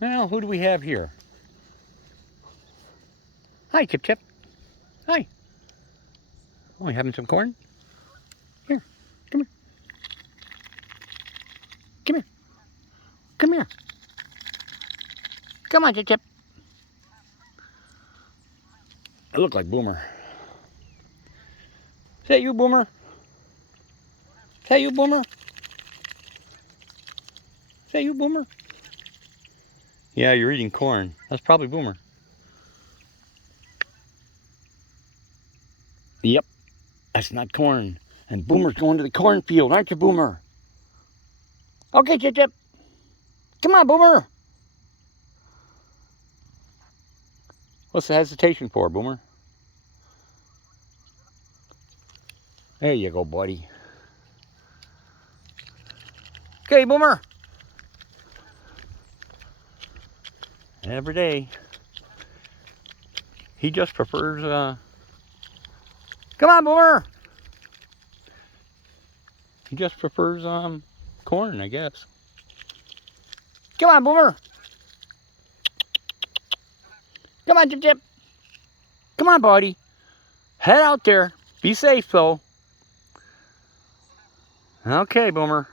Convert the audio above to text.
Well, who do we have here? Hi, Chip Chip. Hi. Oh, we having some corn? Here, come here. Come here. Come here. Come on, Chip Chip. I look like Boomer. Is that you, Boomer? Is that you, Boomer? Is that you, Boomer? Yeah, you're eating corn. That's probably Boomer. Yep, that's not corn. And Boomer's going to the cornfield, aren't you, Boomer? Okay, Chip Chip. Come on, Boomer. What's the hesitation for, Boomer? There you go, buddy. Okay, Boomer. Every day. He just prefers, Come on, Boomer. He just prefers, corn, I guess. Come on, Boomer. Come on, Chip Chip. Come on, buddy. Head out there. Be safe, though. Okay, Boomer.